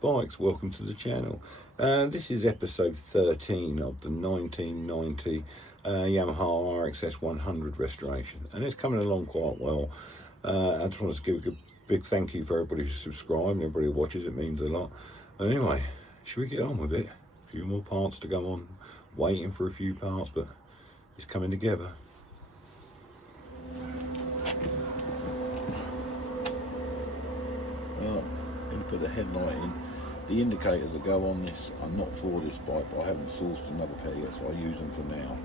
Bikes. Welcome to the channel. This is episode 13 of the 1990 Yamaha RXS 100 restoration, and it's coming along quite well. I just want to give a big thank you for everybody who subscribes and everybody who watches. It means a lot. Anyway, should we get on with it? A few more parts to go on. Waiting for a few parts, but it's coming together. Well, I'm going to put the headlight in. The indicators that go on this are not for this bike, but I haven't sourced another pair yet, so I'll use them for now.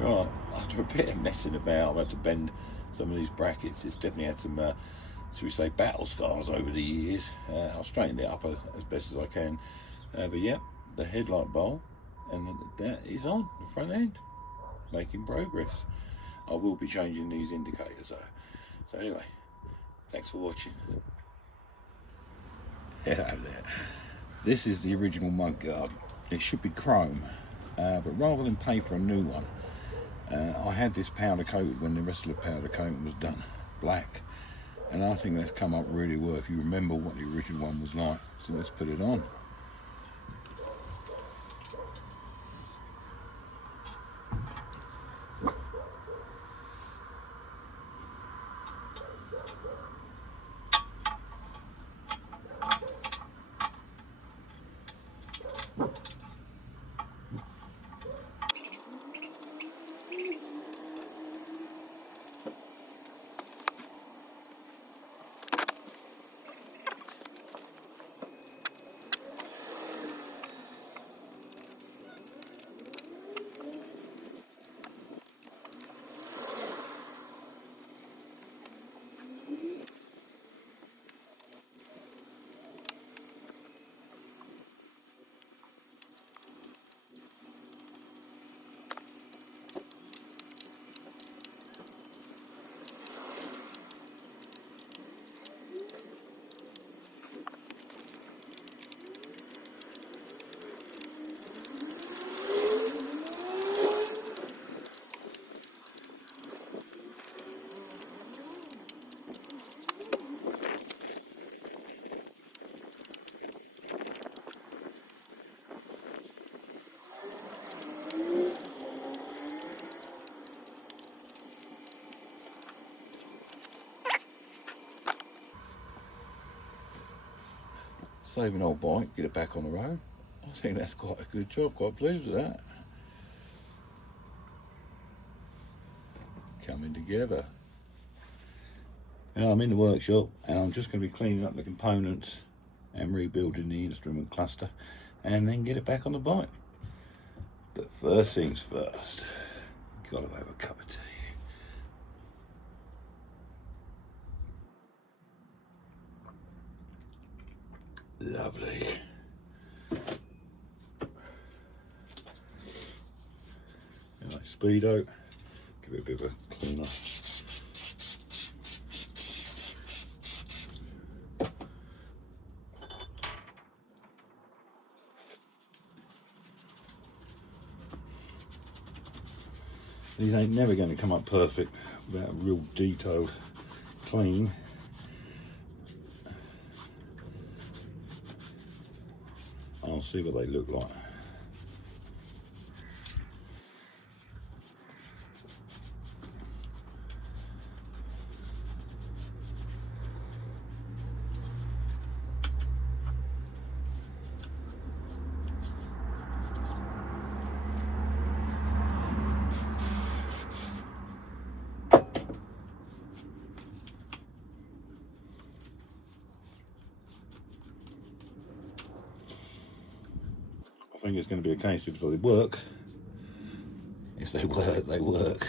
Right, after a bit of messing about, I've had to bend some of these brackets. It's definitely had some, should we say, battle scars over the years. I'll straighten it up as best as I can. But yeah, the headlight bowl, and that is on the front end, making progress. I will be changing these indicators though. So anyway, thanks for watching. Yeah, this is the original mudguard. It should be chrome, but rather than pay for a new one, I had this powder coated when the rest of the powder coating was done, black, and I think that's come up really well if you remember what the original one was like. So let's put it on. Save an old bike, get it back on the road. I think that's quite a good job, quite pleased with that. Coming together. Now I'm in the workshop and I'm just going to be cleaning up the components and rebuilding the instrument cluster and then get it back on the bike. But first things first, gotta have a cup of tea. Lovely. Anyway, speedo, give it a bit of a cleaner. These ain't never going to come up perfect without a real detailed clean. I'll see what they look like. I think it's going to be a case of if they work. If they work, they work.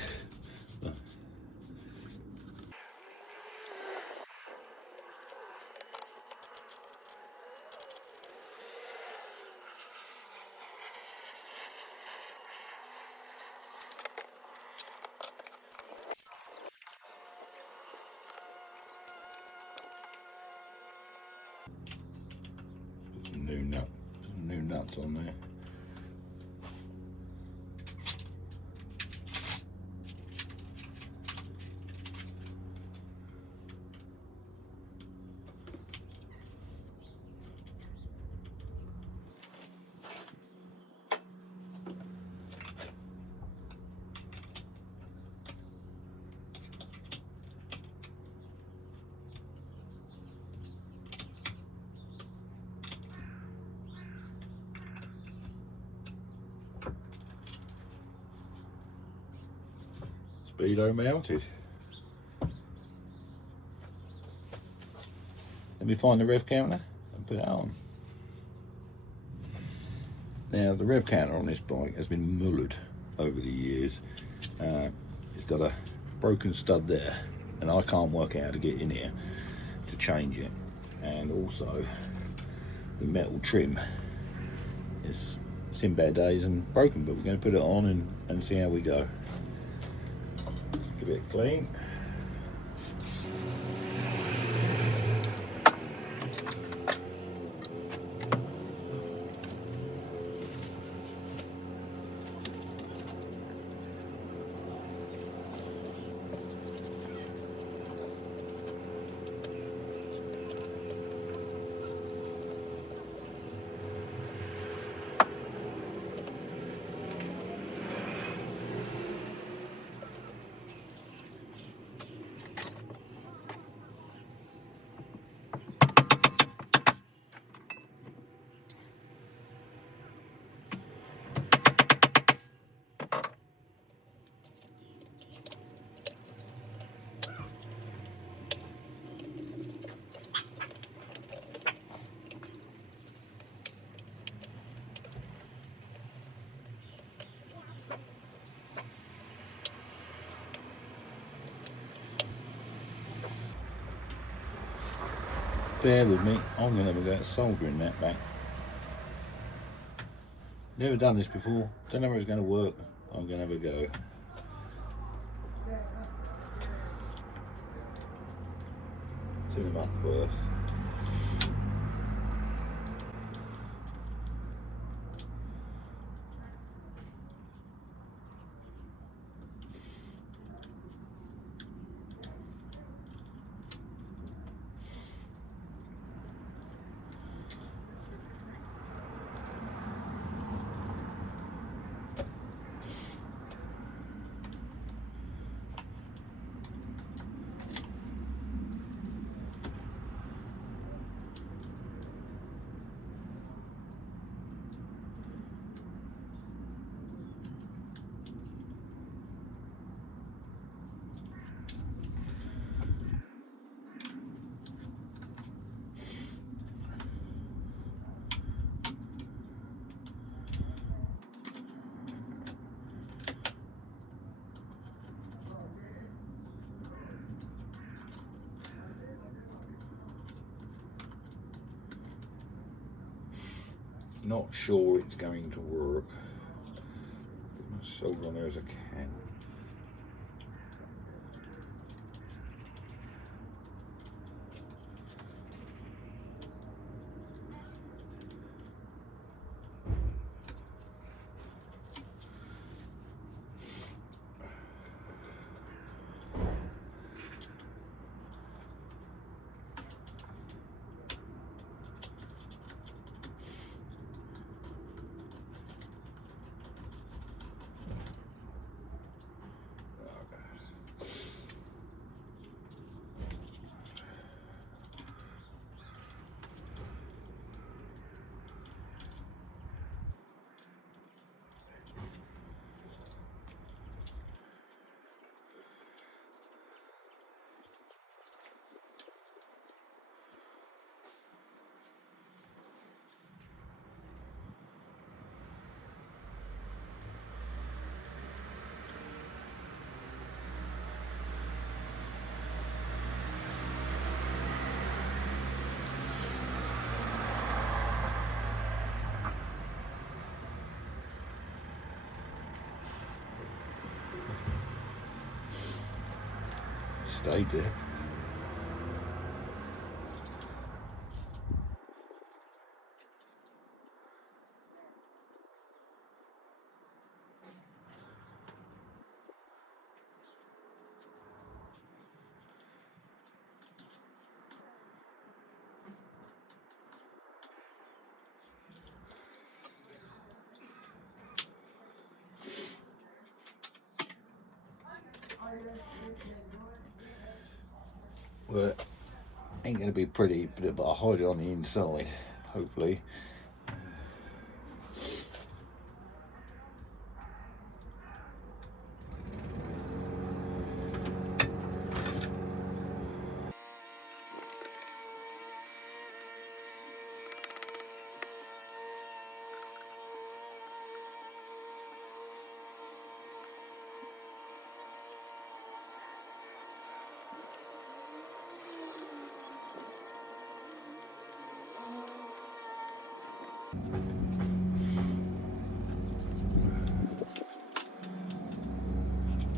Some new nuts on there. Speedo mounted. Let me find the rev counter and put it on. Now the rev counter on this bike has been mullered over the years. It's got a broken stud there and I can't work out how to get in here to change it. And also the metal trim is in bad days and broken, but we're going to put it on and see how we go. Give it clean. Bear with me, I'm going to have a go at soldering that back. Never done this before, don't know where it's going to work. I'm going to have a go. Tune them up first. Not sure it's going to work. Put my solder on there as I can. Stayed there. Well, it ain't going to be pretty, but I'll hide it on the inside, hopefully.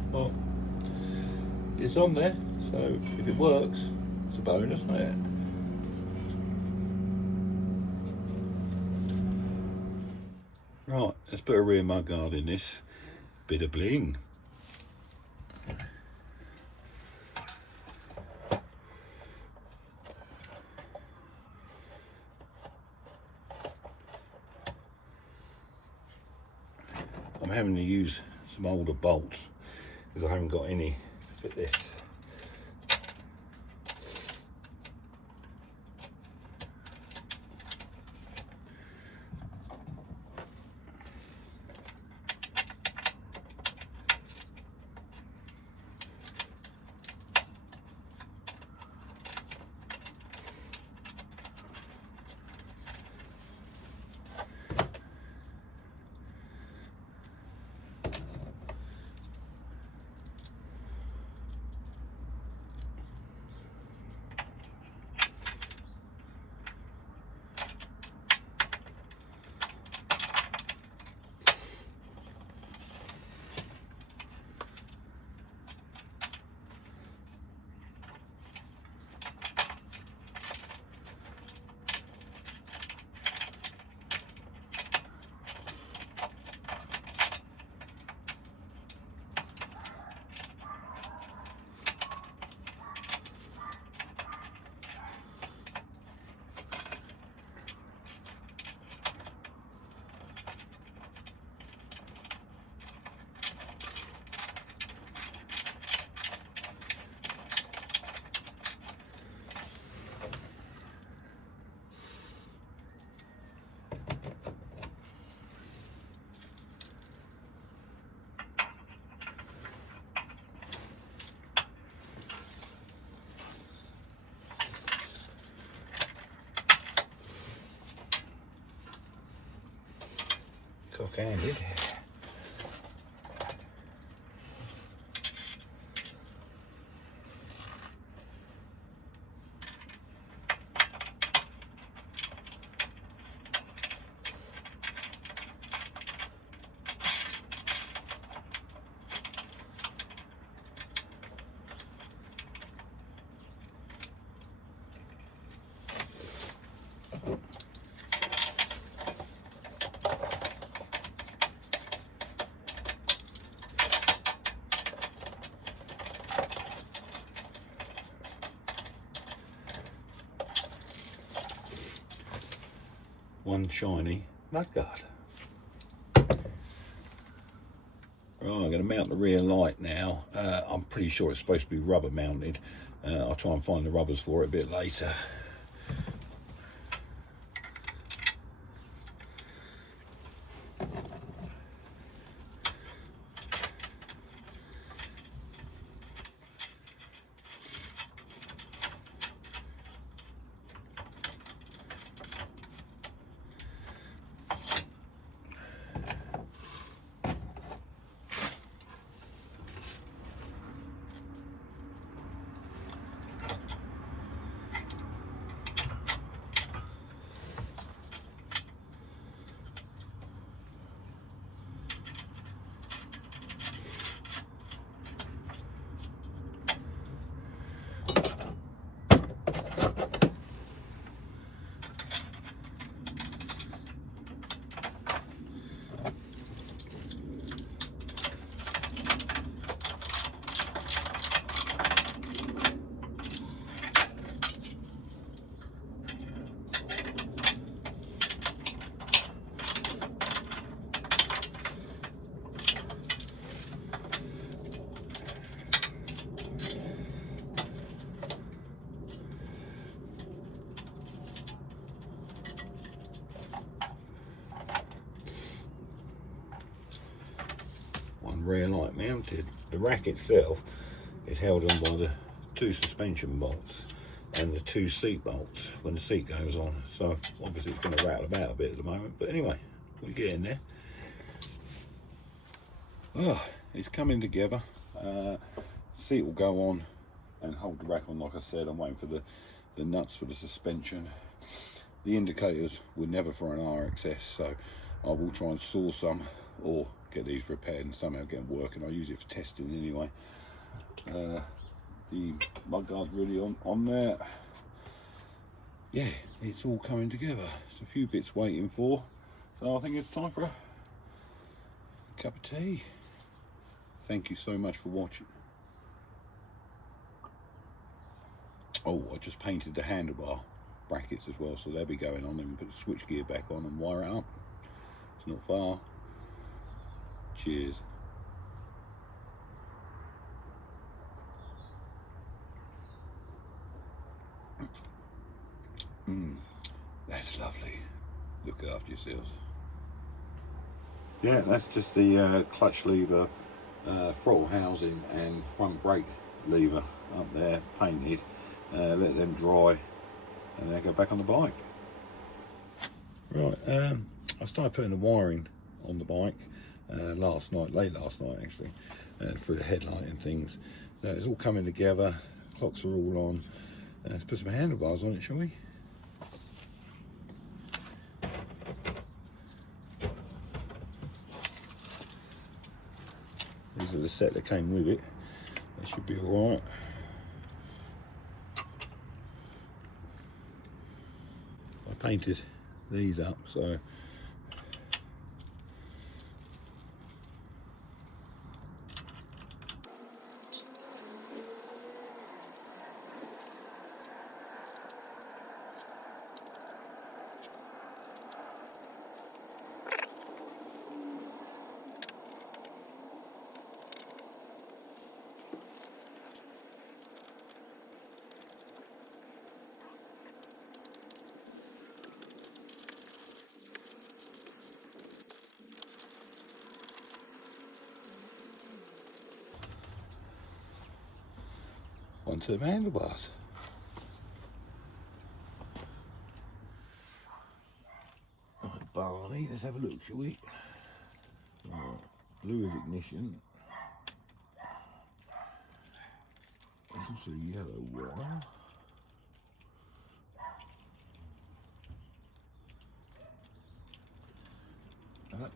Well, it's on there, so if it works, it's a bonus, isn't it? Right, let's put a rear mudguard in this. Bit of bling. I'm having to use some older bolts because I haven't got any to fit this. Cock-handed. one shiny mudguard. Right, I'm going to mount the rear light now. I'm pretty sure it's supposed to be rubber mounted. I'll try and find the rubbers for it a bit later. Rear light mounted. The rack itself is held on by the two suspension bolts and the two seat bolts when the seat goes on, so obviously it's going to rattle about a bit at the moment, but anyway, we get in there. Oh, it's coming together. Seat will go on and hold the rack on. Like I said, I'm waiting for the nuts for the suspension. The indicators were never for an RXS, so I will try and saw some or get these repaired and somehow get them working. I use it for testing anyway. The mudguard's really on there. Yeah, it's all coming together. There's a few bits waiting for, so I think it's time for a cup of tea. Thank you so much for watching. Oh, I just painted the handlebar brackets as well, so they'll be going on. Then put the switch gear back on and wire it up. It's not far. Cheers. That's lovely. Look after yourselves. Yeah, that's just the clutch lever, throttle housing and front brake lever up there painted. Let them dry and then go back on the bike. Right, I started putting the wiring on the bike last night, late last night actually, through the headlight and things. So it's all coming together, clocks are all on. Let's put some handlebars on it, shall we? These are the set that came with it. They should be all right. I painted these up, so onto the handlebars. Right, Barney, let's have a look, shall we? Right, blue is ignition. There's also a yellow wire.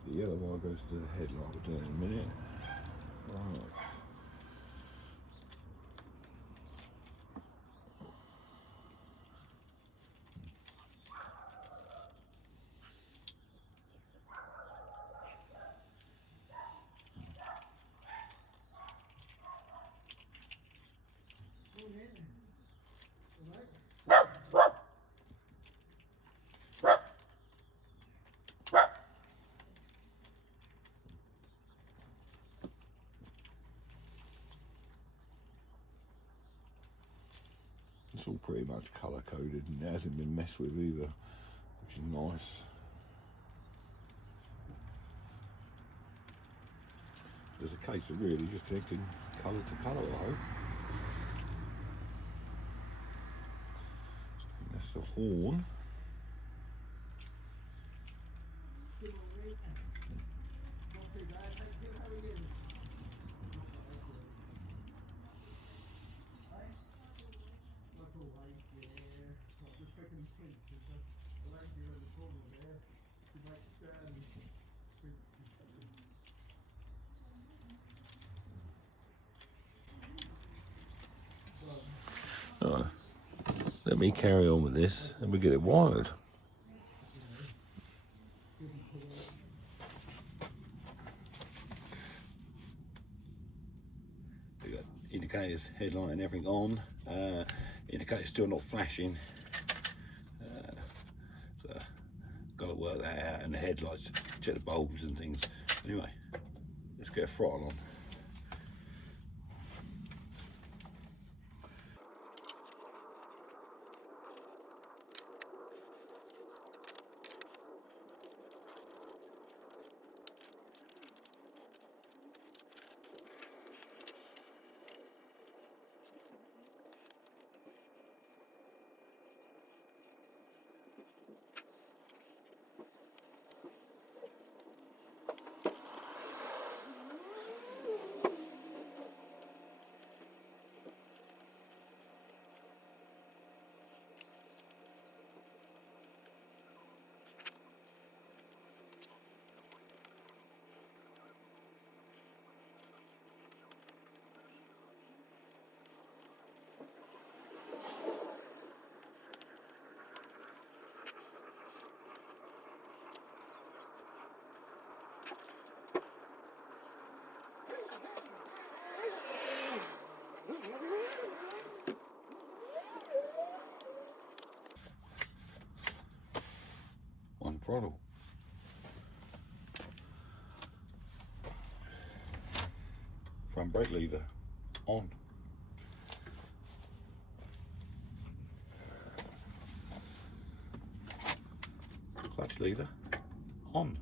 The yellow wire goes to the headlight. We'll do it in a minute. Right. It's all pretty much colour coded and it hasn't been messed with either, which is nice. There's a case of really just checking colour to colour, I hope. That's the horn. Right. Let me carry on with this and we get it wired. We've got indicators, headlight and everything on. Indicator's still not flashing. So got to work that out, and the headlights, check the bulbs and things. Anyway, let's get a throttle on. One throttle. Front brake lever on. Clutch lever on.